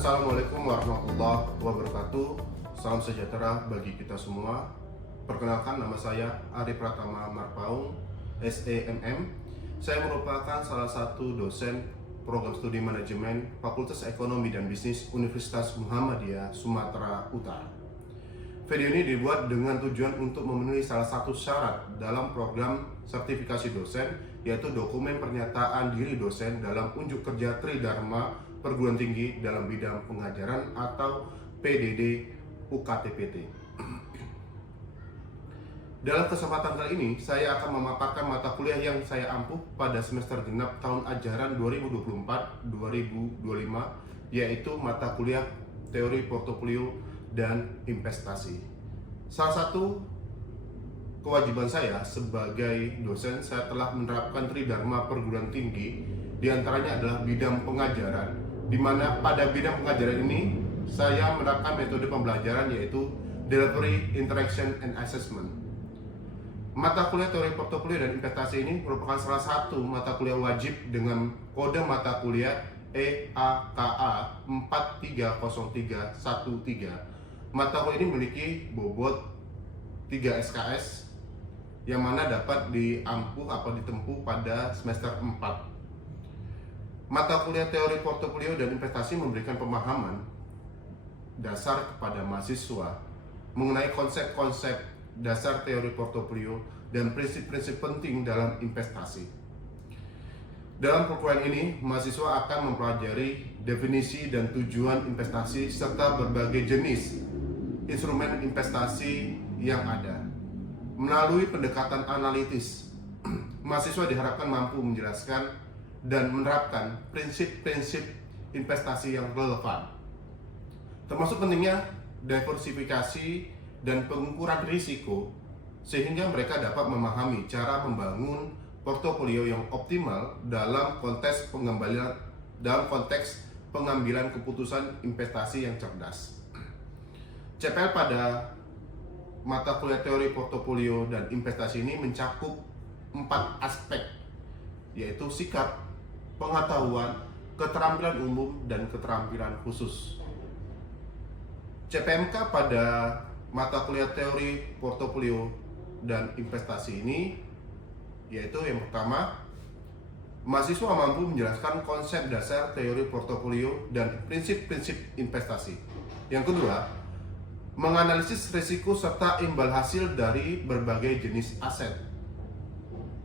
Assalamualaikum warahmatullahi wabarakatuh. Salam sejahtera bagi kita semua. Perkenalkan, nama saya Ari Pratama Marpaung, SEMM. Saya merupakan salah satu dosen program studi manajemen Fakultas Ekonomi dan Bisnis Universitas Muhammadiyah Sumatera Utara. Video ini dibuat dengan tujuan untuk memenuhi salah satu syarat dalam program sertifikasi dosen, yaitu dokumen pernyataan diri dosen dalam unjuk kerja Tridharma Perguruan Tinggi dalam bidang pengajaran atau PDD UKTPT. Dalam kesempatan kali ini, saya akan memaparkan mata kuliah yang saya ampuh pada semester genap tahun ajaran 2024-2025, yaitu mata kuliah Teori Portofolio dan Investasi. Salah satu kewajiban saya sebagai dosen, saya telah menerapkan Tridharma Perguruan Tinggi, diantaranya adalah bidang pengajaran, di mana pada bidang pengajaran ini saya menerapkan metode pembelajaran yaitu Delivery, Interaction, and Assessment. Mata kuliah Teori Portofolio dan Investasi ini merupakan salah satu mata kuliah wajib dengan kode mata kuliah EAKA 430313. Mata kuliah ini memiliki bobot 3 SKS yang mana dapat diampuh atau ditempuh pada semester 4. Mata kuliah Teori Portofolio dan Investasi memberikan pemahaman dasar kepada mahasiswa mengenai konsep-konsep dasar teori portofolio dan prinsip-prinsip penting dalam investasi. Dalam perkuliahan ini, mahasiswa akan mempelajari definisi dan tujuan investasi serta berbagai jenis instrumen investasi yang ada. Melalui pendekatan analitis, mahasiswa diharapkan mampu menjelaskan dan menerapkan prinsip-prinsip investasi yang relevan, termasuk pentingnya diversifikasi dan pengukuran risiko, sehingga mereka dapat memahami cara membangun portofolio yang optimal dalam konteks pengambilan keputusan investasi yang cerdas. CPL pada mata kuliah Teori Portofolio dan Investasi ini mencakup 4 aspek, yaitu sikap, pengetahuan, keterampilan umum, dan keterampilan khusus. CPMK pada mata kuliah Teori Portofolio dan Investasi ini yaitu yang pertama, mahasiswa mampu menjelaskan konsep dasar teori portofolio dan prinsip-prinsip investasi. Yang kedua, menganalisis risiko serta imbal hasil dari berbagai jenis aset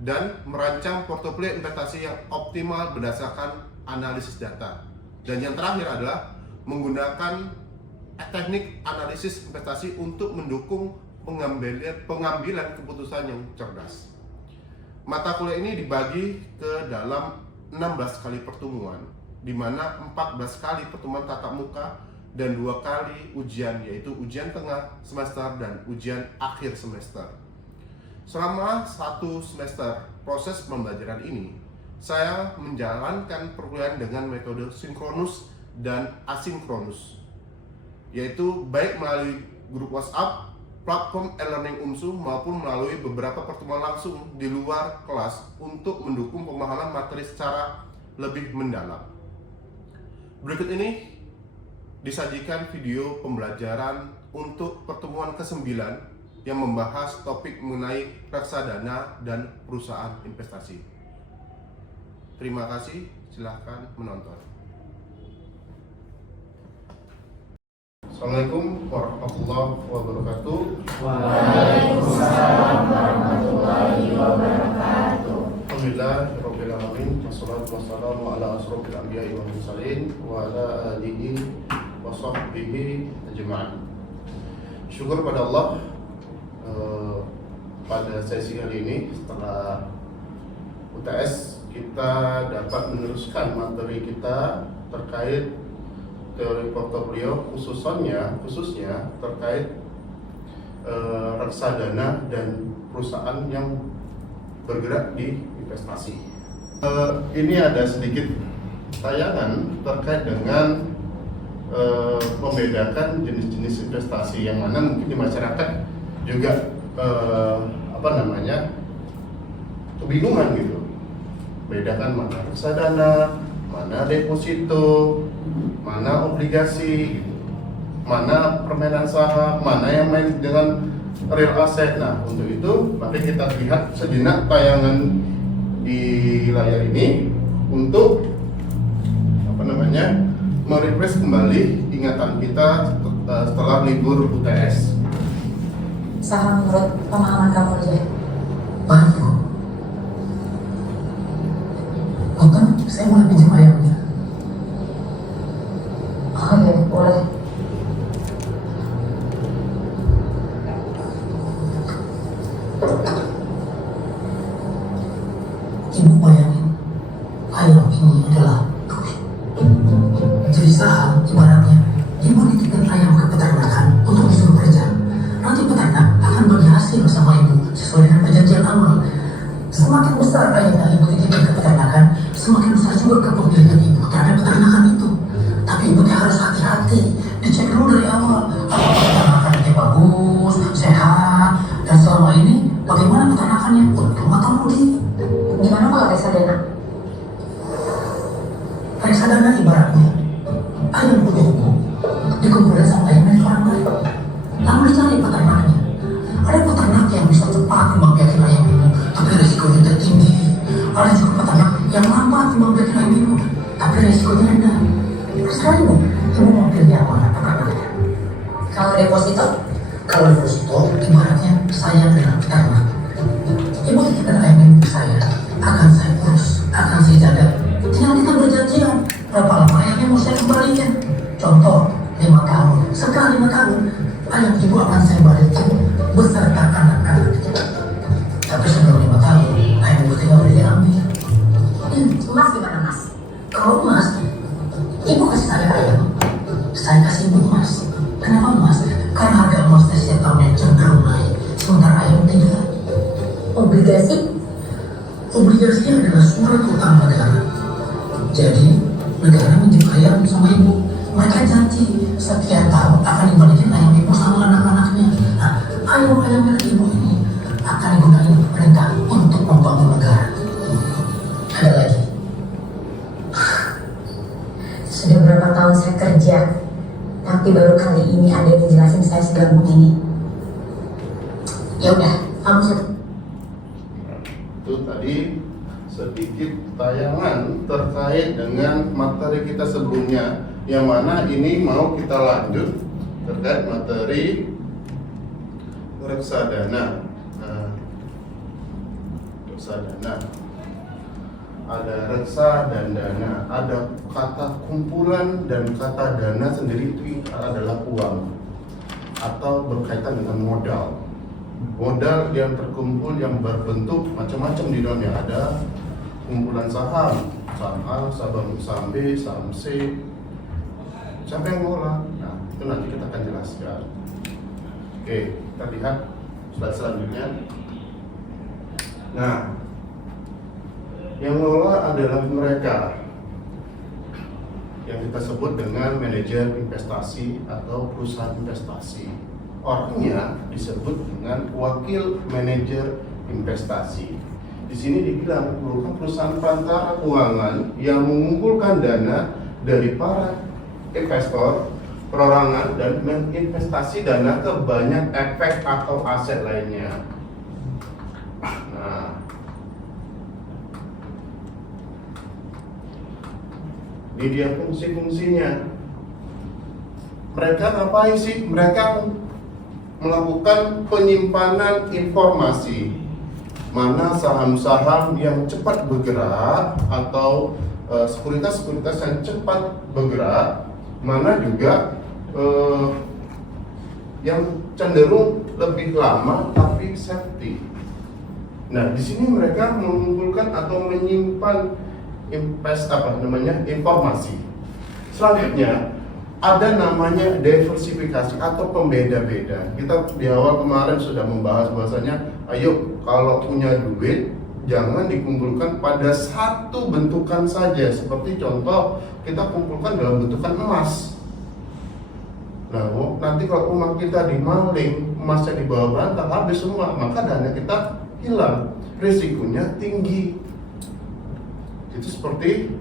dan merancang portofolio investasi yang optimal berdasarkan analisis data. Dan yang terakhir adalah menggunakan teknik analisis investasi untuk mendukung pengambilan keputusan yang cerdas. Mata kuliah ini dibagi ke dalam 16 kali pertemuan, di mana 14 kali pertemuan tatap muka dan 2 kali ujian, yaitu ujian tengah semester dan ujian akhir semester. Selama 1 semester proses pembelajaran ini, saya menjalankan perkuliahan dengan metode sinkronus dan asinkronus, yaitu baik melalui grup WhatsApp, platform e-learning UMSU, maupun melalui beberapa pertemuan langsung di luar kelas untuk mendukung pemahaman materi secara lebih mendalam. Berikut ini disajikan video pembelajaran untuk pertemuan ke-9 yang membahas topik mengenai reksadana dan perusahaan investasi. Terima kasih, silahkan menonton. Assalamualaikum warahmatullahi wabarakatuh. Waalaikumsalam warahmatullahi wabarakatuh. Alhamdulillahirabbil alamin, wassalatu wassalamu ala asrofil anbiya'i wal mursalin wa ala alihi wa sahbihi ajma'in. Syukur pada Allah, pada sesi hari ini setelah UTS kita dapat meneruskan materi kita terkait teori portofolio, khususnya terkait reksadana dan perusahaan yang bergerak di investasi. Ini ada sedikit tayangan terkait dengan membedakan jenis-jenis investasi yang mana mungkin di masyarakat juga kebingungan gitu. Bedakan mana reksadana, mana deposito, mana obligasi, mana permainan saham, mana yang main dengan real asset. Nah, untuk itu mari kita lihat sejenak tayangan di layar ini untuk merefresh kembali ingatan kita setelah libur UTS. Saham menurut pemahaman kamu aja. Baik, Bu. Bukan, saya boleh pinjam ayamnya. Oke, boleh. Ibu bayangin, ayam ini adalah duit. Jadi saham ibaratnya, ibu nitipin ayam ke peternakan untuk disuruh kerja. Nanti peternak akan bagi hasil sama ibu sesuai dengan perjanjian awal. Semakin besar ayam yang ibu titipin ke peternakan, semakin besar juga kepemilikan ibu terhadap peternakan itu. Tapi ibu harus hati-hati, dicek dulu dari awal apakah peternakannya bagus, sehat, dan selama ini bagaimana peternakannya, untung atau rugi. Gimana kalau reksadana? Reksadana ibaratnya ayam punya ibu dikumpulkan sama ayam milik orang lain, lalu dicari peternaknya. Ada peternak yang bisa cepat membiarkan ayam ibu tapi risikonya tinggi. Ada juga peternak yang lambat membiarkan ayam ibu tapi risikonya rendah. Terserah ibu mau pilih yang mana peternaknya. Kalau deposito? Kalau deposito ibaratnya saya adalah peternak. Ibu titipkan ayam ibu saya, akan saya urus, akan saya jaga. Tinggal kita berjanjian berapa lama ayamnya mau saya kembalikan. Contoh 5 tahun, setelah 5 tahun ayam ibu akan saya balikin beserta anak-anaknya. Tapi sebelum 5 tahun ayam ibu tidak boleh diambil. Mas gimana mas? Kalau emas, ibu kasih saya ayam, saya kasih ibu emas. Kenapa emas? Karena harga emas setiap tahunnya cenderung naik, sementara ayam tidak. Obligasi? Obligasi adalah surat utang negara. Jadi, negara minjem ayam sama ibu. Mereka janji setiap tahun akan dibalikin ayam ibu sama anak-anaknya. Nah, ayam-ayam milik ibu ini akan digunakan pemerintah untuk membangun negara. Ada lagi. Sudah berapa tahun saya kerja, tapi baru kali ini ada yang jelasin saya segabung ini. Ya udah, kamu satu. Itu tadi sedikit tayangan terkait dengan materi kita sebelumnya, yang mana ini mau kita lanjut terkait materi reksadana. Reksadana, ada reksa dan dana, ada kata kumpulan dan kata dana sendiri itu adalah uang atau berkaitan dengan modal. Modal yang terkumpul yang berbentuk macam-macam di dalamnya. Ada kumpulan saham, saham A, saham B, saham C. Siapa yang mengolah? Nah, itu nanti kita akan jelaskan. Oke, kita lihat slide selanjutnya. Nah, yang mengelola adalah mereka yang kita sebut dengan manajer investasi atau perusahaan investasi. Orangnya disebut dengan wakil manajer investasi. Di sini dibilang merupakan perusahaan perantara keuangan yang mengumpulkan dana dari para investor, perorangan, dan menginvestasi dana ke banyak efek atau aset lainnya. Nah, ini dia fungsi-fungsinya. Mereka ngapain sih? Mereka melakukan penyimpanan informasi mana saham-saham yang cepat bergerak atau sekuritas-sekuritas yang cepat bergerak, mana juga yang cenderung lebih lama tapi safety. Nah, di sini mereka mengumpulkan atau menyimpan informasi. Selanjutnya ada namanya diversifikasi atau pembeda-beda. Kita di awal kemarin sudah membahas bahwasanya, ayo kalau punya duit jangan dikumpulkan pada satu bentukan saja. Seperti contoh, kita kumpulkan dalam bentukan emas. Nah, nanti kalau rumah kita dimaling, emasnya dibawa berantak, habis semua, maka dana kita hilang, risikonya tinggi. Itu seperti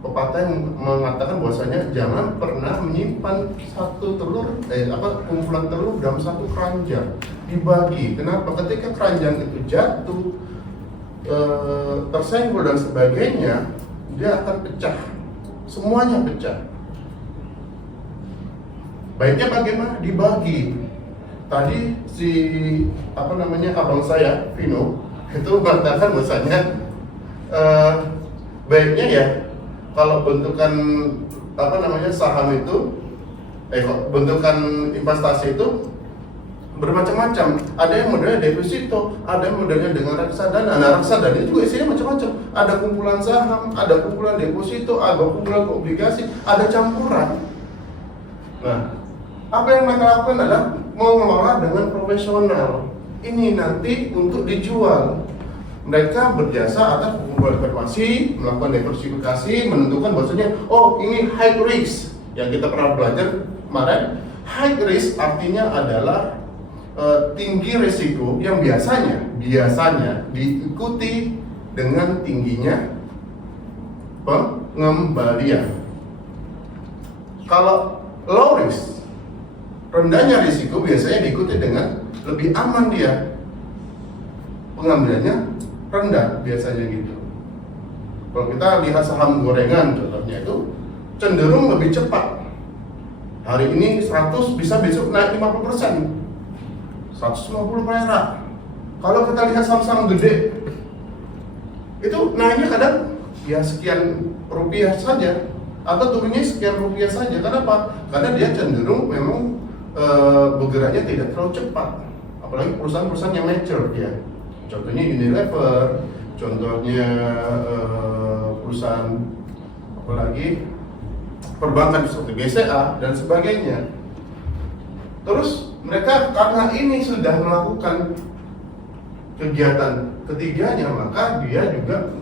pepatah yang mengatakan bahwasanya jangan pernah menyimpan kumpulan telur dalam satu keranjang, dibagi. Kenapa? Ketika keranjang itu jatuh, tersenggol dan sebagainya, dia akan pecah, semuanya pecah. Baiknya bagaimana? Dibagi. Tadi abang saya Vino itu mengatakan bahwasanya baiknya ya kalau bentukan saham itu bentukan investasi itu bermacam-macam. Ada yang modelnya deposito, ada yang modelnya dengan reksadana. Nah, reksadana itu juga isinya macam-macam. Ada kumpulan saham, ada kumpulan deposito, ada kumpulan obligasi, ada campuran. Nah, apa yang mereka lakukan adalah mengelola dengan profesional. Ini nanti untuk dijual. Mereka berjasa atas kumpulan informasi, melakukan diversifikasi, menentukan bahwasanya ini high risk. Yang kita pernah belajar kemarin, high risk artinya adalah tinggi risiko yang biasanya diikuti dengan tingginya pengembalian. Kalau low risk, rendahnya risiko, biasanya diikuti dengan lebih aman dia, pengambilannya rendah biasanya gitu. Kalau kita lihat saham gorengan contohnya itu cenderung lebih cepat. Hari ini 100 bisa besok naik 50%, 150 perak. Kalau kita lihat saham-saham gede itu naiknya kadang ya sekian rupiah saja atau turunnya sekian rupiah saja. Kenapa? Karena dia cenderung memang bergeraknya tidak terlalu cepat. Apalagi perusahaan-perusahaan yang mature ya. Contohnya Unilever, contohnya perusahaan apalagi perbankan seperti BCA dan sebagainya. Terus mereka karena ini sudah melakukan kegiatan ketiganya, maka dia juga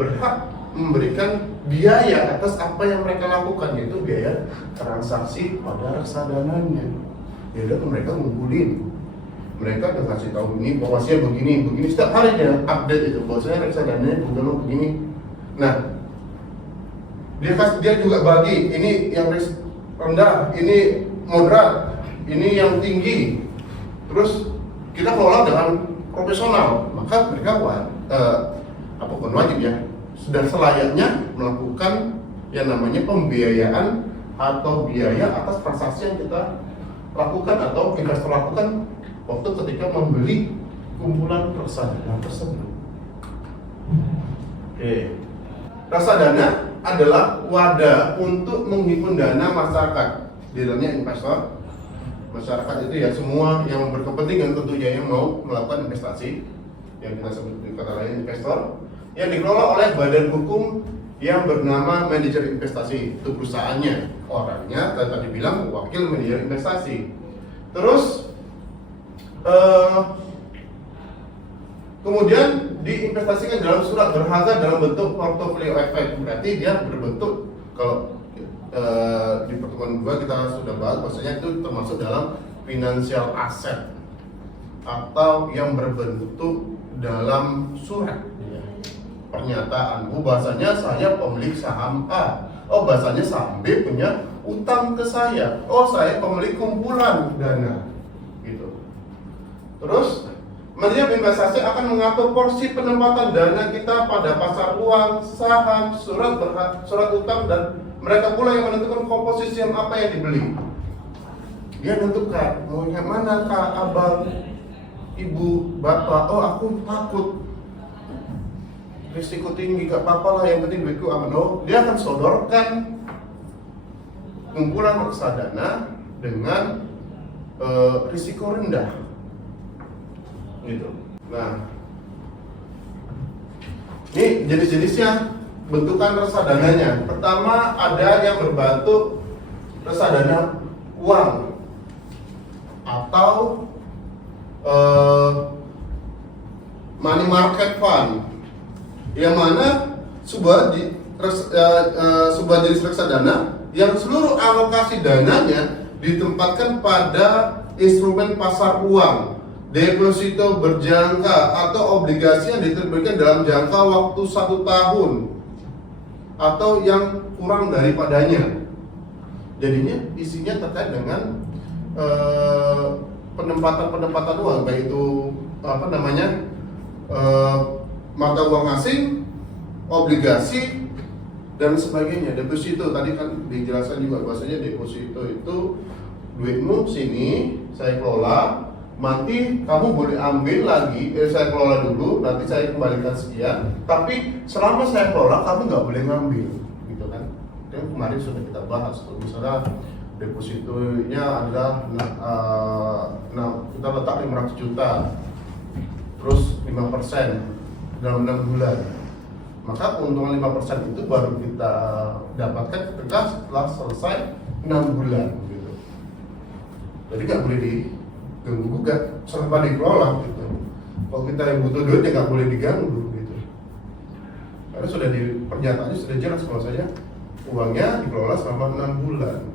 berhak memberikan biaya atas apa yang mereka lakukan, yaitu biaya transaksi pada reksadananya. Ya udah mereka ngumpulin, mereka udah kasih tahu ini bahwasanya begini setiap hari dia update itu bahwasanya reksadananya begini. Nah, dia juga bagi ini yang risk rendah, ini moderat, ini yang tinggi. Terus kita kelola dengan profesional, maka mereka apapun wajib ya sudah selayaknya melakukan yang namanya pembiayaan atau biaya atas transaksi yang kita lakukan atau investor lakukan waktu ketika membeli kumpulan reksadana tersebut. Oke. Reksadana adalah wadah untuk menghimpun dana masyarakat. Di dalamnya investor, masyarakat itu ya semua yang berkepentingan tentunya yang mau melakukan investasi, yang kita sebut di kata lain investor, yang dikelola oleh badan hukum yang bernama manajer investasi. Itu perusahaannya, orangnya tadi bilang wakil manajer investasi. Terus kemudian diinvestasikan dalam surat berharga dalam bentuk portfolio efek. Berarti dia berbentuk, kalau di pertemuan kedua kita sudah bahas bahwasanya itu termasuk dalam financial asset atau yang berbentuk dalam surat pernyataan. Bahasanya saya pemilik saham A. Bahasanya saham B punya utang ke saya. Saya pemilik kumpulan dana. Gitu. Terus manajer investasi akan mengatur porsi penempatan dana kita pada pasar uang, saham, surat utang, dan mereka pula yang menentukan komposisi yang apa yang dibeli. Dia menentukan mau yang mana kak, abang, ibu, bapak. Aku takut risiko tinggi, gak apa-apa lah, yang penting duitku aman. Dia akan sodorkan kumpulan reksadana dengan risiko rendah. Gitu. Nah, ini jenis-jenisnya, bentukan reksadananya. Pertama ada yang berbentuk reksadana uang atau money market fund, yang mana sebuah jenis reksadana yang seluruh alokasi dananya ditempatkan pada instrumen pasar uang, deposito berjangka atau obligasi yang diterbitkan dalam jangka waktu 1 tahun atau yang kurang daripadanya. Jadinya isinya terkait dengan penempatan uang, baik itu mata uang asing, obligasi, dan sebagainya. Deposito tadi kan dijelaskan juga bahwasanya deposito itu duitmu sini saya kelola, nanti kamu boleh ambil lagi, saya kelola dulu, nanti saya kembalikan sekian, tapi selama saya kelola kamu nggak boleh ngambil, gitu kan? Yang kemarin sudah kita bahas tuh, misalnya depositonya adalah kita letak 500 juta, terus 5% dalam 6 bulan, maka keuntungan 5% itu baru kita dapatkan ketika setelah selesai 6 bulan gitu. Jadi nggak boleh diganggu gugat selama dikelola gitu. Kalau kita yang butuh duit ya nggak boleh diganggu gitu, karena sudah di pernyataannya sudah jelas kalau saja uangnya dikelola selama 6 bulan.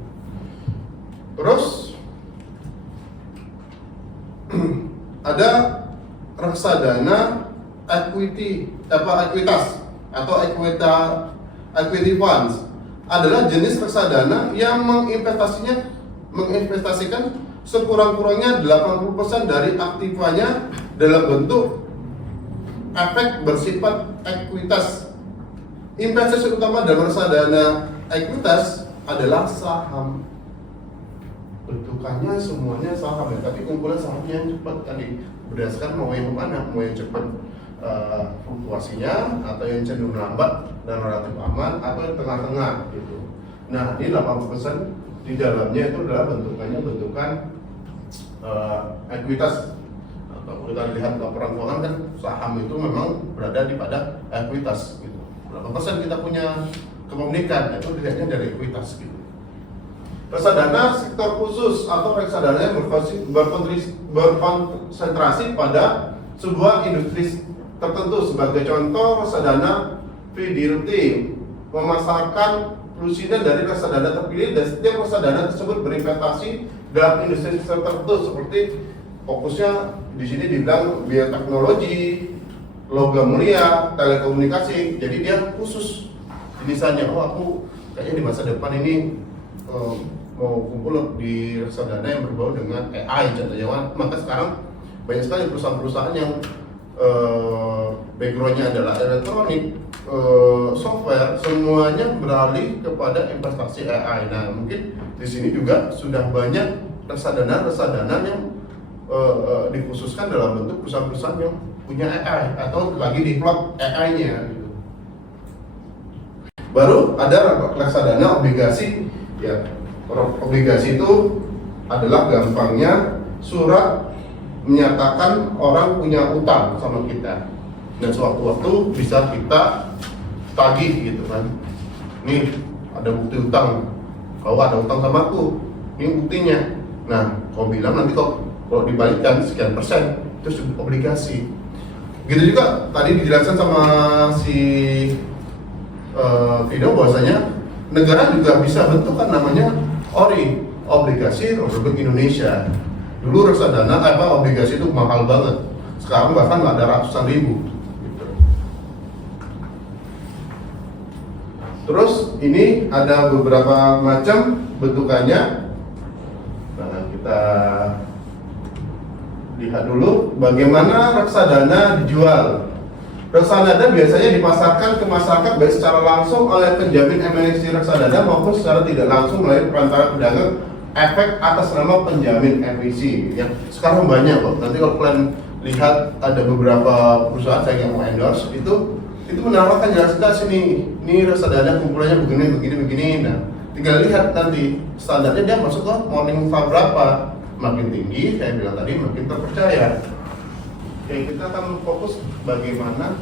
Terus ada reksadana ekuitas atau equity funds, adalah jenis reksadana yang menginvestasikan sekurang-kurangnya 80% dari aktifanya dalam bentuk efek bersifat ekuitas. Investasi utama dalam reksadana ekuitas adalah saham. Bentukannya semuanya saham ya, tapi kumpulan sahamnya yang cepat tadi berdasarkan mau yang mana, mau yang cepat fluktuasinya, atau yang cenderung lambat dan relatif aman, atau yang tengah-tengah gitu. Nah, ini 80% di dalamnya itu adalah bentukan ekuitas. Atau kita lihat laporan keuangan kan saham itu memang berada di pada ekuitas gitu. Berapa persen kita punya kepemilikan, itu dilihatnya dari ekuitas gitu. Reksadana sektor khusus atau reksadana yang berkonsentrasi pada sebuah industri tertentu. Sebagai contoh, reksadana Fidelity memasarkan pelusinan dari reksadana terpilih, dan setiap reksadana tersebut berinvestasi dalam industri tertentu, seperti fokusnya di sini dibilang bioteknologi, logam mulia, telekomunikasi. Jadi dia khusus jenisnya. Oh, aku kayaknya di masa depan ini mau kumpul di reksadana yang berbau dengan AI contohnya. Maka sekarang banyak sekali perusahaan-perusahaan yang backgroundnya adalah elektronik, software, semuanya beralih kepada investasi AI. Nah, mungkin di sini juga sudah banyak reksadana yang dikhususkan dalam bentuk perusahaan-perusahaan yang punya AI atau lagi develop AI-nya gitu. Baru ada reksadana obligasi ya. Obligasi itu adalah gampangnya surat menyatakan orang punya utang sama kita, dan sewaktu-waktu bisa kita tagih gitu kan. Nih ada bukti utang, kau ada utang sama aku, ini buktinya. Nah, kau bilang nanti kalau dibalikkan sekian persen, itu obligasi. Gitu juga tadi dijelaskan sama si Vino bahwasanya negara juga bisa bentukkan namanya ORI, Obligasi Republik Indonesia. Dulu reksadana obligasi itu mahal banget. Sekarang bahkan ada ratusan ribu. Gitu. Terus ini ada beberapa macam bentukannya. Nah, kita lihat dulu bagaimana reksadana dijual. Reksadana biasanya dipasarkan ke masyarakat baik secara langsung oleh penjamin emisi reksadana maupun secara tidak langsung melalui perantara pedagang efek atas nama penjamin emisi. Yang sekarang banyak kok. Nanti kalau kalian lihat ada beberapa perusahaan saya yang mau endorse itu menawarkan jelas-jelas ini reksadana kumpulannya begini. Nah, tinggal lihat nanti standarnya dia masuk ke morning fund berapa. Makin tinggi, saya bilang tadi makin terpercaya. Oke, kita akan fokus bagaimana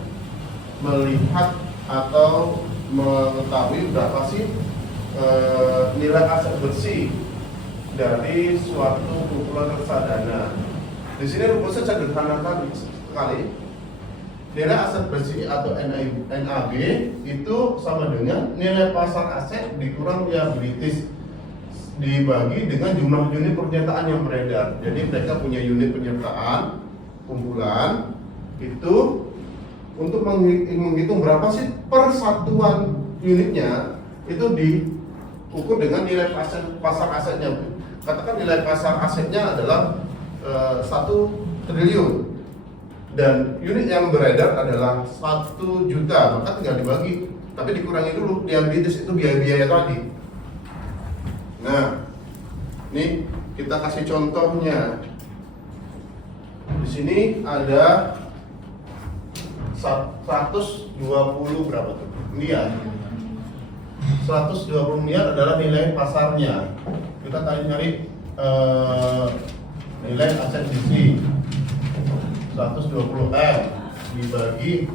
melihat atau mengetahui berapa sih nilai aset bersih dari suatu kumpulan reksadana. Di sini rumusnya sederhana sekali. Nilai aset bersih atau NAB itu sama dengan nilai pasar aset dikurang liabilities dibagi dengan jumlah unit pernyataan yang beredar. Jadi mereka punya unit pernyataan kumpulan itu untuk menghitung berapa sih persatuan unitnya itu diukur dengan nilai pasar asetnya. Katakan nilai pasar asetnya adalah 1 triliun dan unit yang beredar adalah 1 juta, maka tinggal dibagi, tapi dikurangi dulu diabetes itu biaya-biaya tadi. Nah, ini kita kasih contohnya. Di sini ada 120 berapa tuh? Miliar. 120 miliar adalah nilai pasarnya. Kita tadi nyari nilai aset isi 120 M dibagi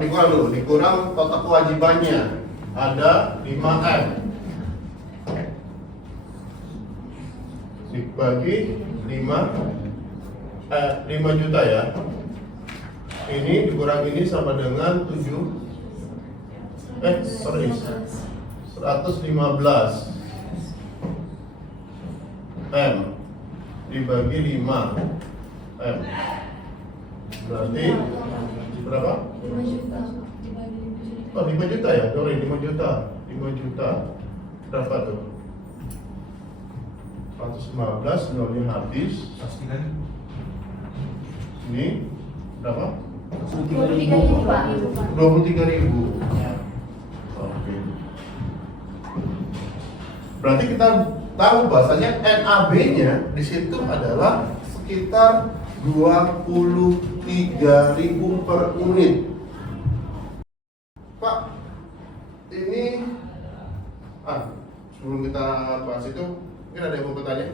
dikurang dulu, dikurang total kewajibannya ada 5 M dibagi 5 juta ya. Ini dikurang ini sama dengan 115 M dibagi 5 M berarti berapa? 5 juta dibagi 5 juta. Oh 5 juta ya? Sorry 5 juta. 5 juta berapa tuh? 115 nolnya habis. Ini berapa? 23.000 Pak. 23.000. Oke. Berarti kita tahu bahasanya NAB-nya di situ adalah sekitar 23.000 per unit. Pak, ini sebelum kita bahas itu, mungkin ada yang mau bertanya?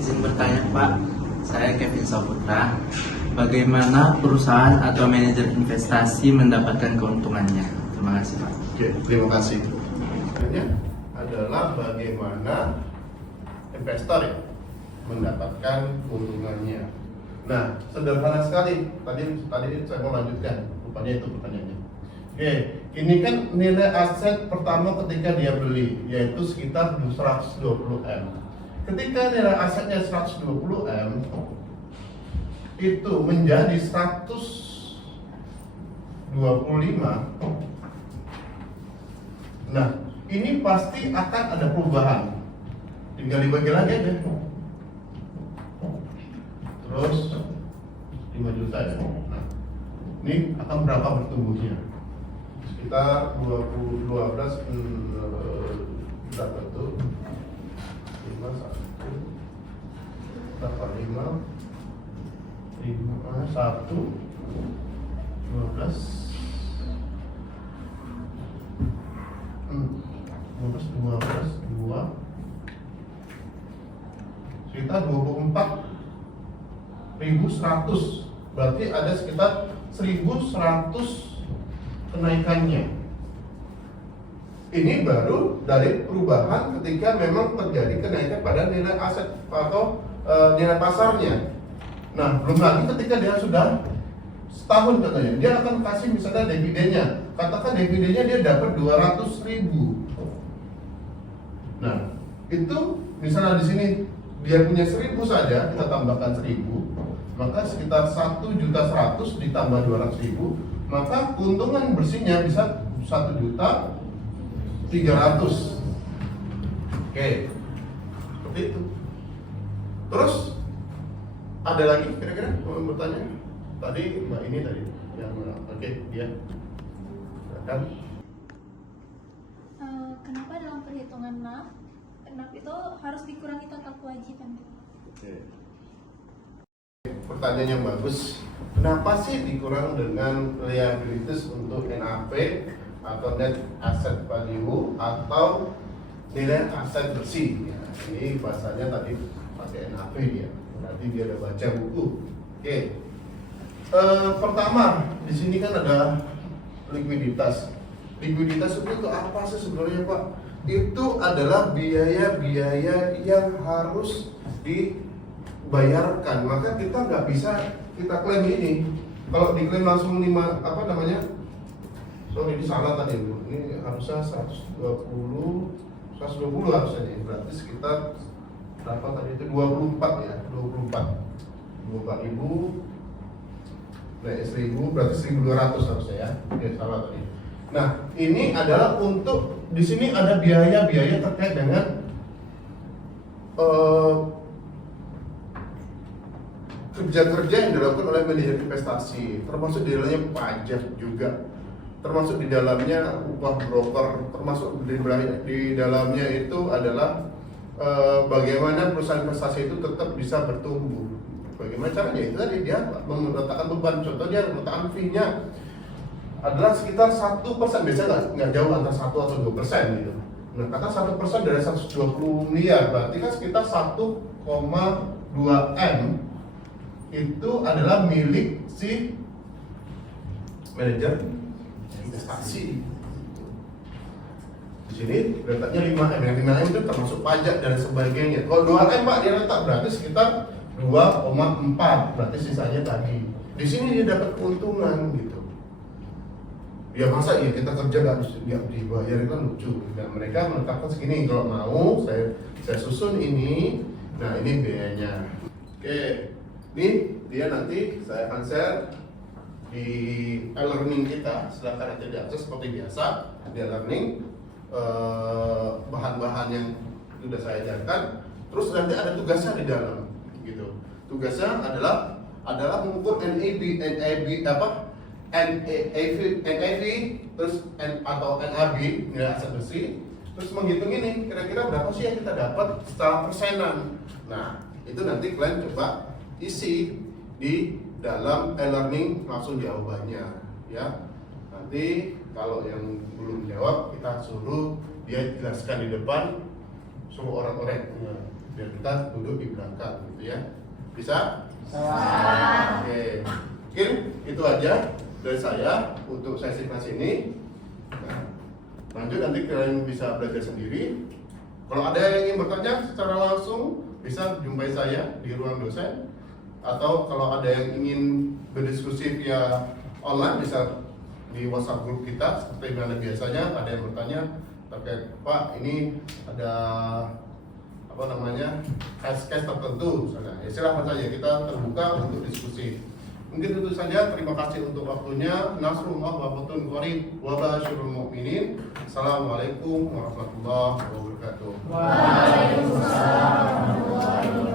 Izin bertanya Pak, saya Kevin Saputra. Bagaimana perusahaan atau manajer investasi mendapatkan keuntungannya? Terima kasih Pak. Oke, terima kasih. Ini adalah bagaimana investor ya mendapatkan keuntungannya. Nah, sederhana sekali. Tadi saya mau lanjutkan. Rupanya itu pertanyaannya. Oke, ini kan nilai aset pertama ketika dia beli yaitu sekitar 120 M. Ketika nilai asetnya 120 M itu menjadi 125. Nah, ini pasti akan ada perubahan. Tinggal dibagi lagi aja. Terus 5 juta ya. Nah, ini akan berapa bertumbuhnya? Sekitar 12 berapa tuh? 5 berapa? 1 12 2 sekitar 24.100, berarti ada sekitar 1.100 kenaikannya. Ini baru dari perubahan ketika memang terjadi kenaikan pada nilai aset atau nilai pasarnya. Nah, belum lagi ketika dia sudah setahun katanya, dia akan kasih misalnya dividennya. Katakan dividennya dia dapat 200.000. Nah, itu misalnya di sini dia punya 1.000 saja, kita tambahkan 1.000, maka sekitar 1.100.000 ditambah 200.000, maka keuntungan bersihnya bisa 1.300.000. Oke, seperti itu. Terus ada lagi kira-kira mau bertanya? Tadi Mbak ini tadi yang oke, dia silakan. Kenapa dalam perhitungan NAV itu harus dikurangi total kewajiban? Oke. Pertanyaan yang bagus. Kenapa sih dikurang dengan liabilities untuk NAV atau net asset value atau nilai aset bersih? Ya, ini bahasanya tadi pakai NAV ya. Berarti dia ada baca buku. Oke. Pertama di sini kan ada likuiditas. Likuiditas itu apa sih sebenarnya Pak? Itu adalah biaya-biaya yang harus dibayarkan. Maka kita nggak bisa kita klaim ini. Kalau diklaim langsung 5 sorry ini salah tadi Bu. Ini harusnya 120 harusnya nih. Berarti sekitar berapa tadi itu 24 ya, 24.000 naik 1.000 berarti 1.200 harusnya ya. Oke, salah tadi. Nah, ini adalah untuk di sini ada biaya-biaya terkait dengan kerja-kerja yang dilakukan oleh manajer investasi, termasuk di dalamnya pajak juga, termasuk di dalamnya upah broker, termasuk di dalamnya itu adalah bagaimana perusahaan investasi itu tetap bisa bertumbuh. Bagaimana caranya? Itu tadi dia meletakkan beban. Contoh dia meletakkan fee-nya adalah sekitar 1%, biasanya nggak jauh antara 1 atau 2% gitu. Nah, kata 1% dari 120 miliar berarti kan sekitar 1,2 M itu adalah milik si manajer investasi. Di sini letaknya 5M, yang 5M itu termasuk pajak dan sebagainya. Kalau 2M Pak dia letak berarti sekitar 2,4, berarti sisanya tadi. Di sini dia dapat keuntungan gitu. Ya masa iya kita kerja nggak dibayar, kan lucu. Nah, mereka menetapkan segini, kalau mau saya susun ini. Nah, ini biayanya. Oke, ini dia nanti saya akan share di e-learning kita. Silahkan nanti diakses seperti biasa di e-learning, bahan-bahan yang sudah saya ajarkan. Terus nanti ada tugasnya di dalam, gitu. Tugasnya adalah mengukur NAV terus atau NAB, nilai aset bersih, terus menghitung ini kira-kira berapa sih yang kita dapat secara persenan. Nah, itu nanti kalian coba isi di dalam e-learning langsung jawabannya ya. Nanti kalau yang belum jawab kita suruh dia jelaskan di depan, suruh orang-orang biar kita duduk di belakang gitu ya. Bisa? Oke. Mungkin itu aja dari saya untuk sesi kelas ini. Nah, lanjut nanti kalian bisa belajar sendiri. Kalau ada yang ingin bertanya secara langsung bisa jumpai saya di ruang dosen, atau kalau ada yang ingin berdiskusi via online bisa di WhatsApp grup kita seperti mana biasanya. Ada yang bertanya terkait Pak ini ada apa namanya case tertentu misalnya, ya silahkan saja, kita terbuka untuk diskusi. Mungkin itu saja, terima kasih untuk waktunya. Nasrullah wa fatun qarib wa basyirul mu'minin. Assalamualaikum warahmatullahi wabarakatuh. Waalaikumsalam warahmatullahi wabarakatuh.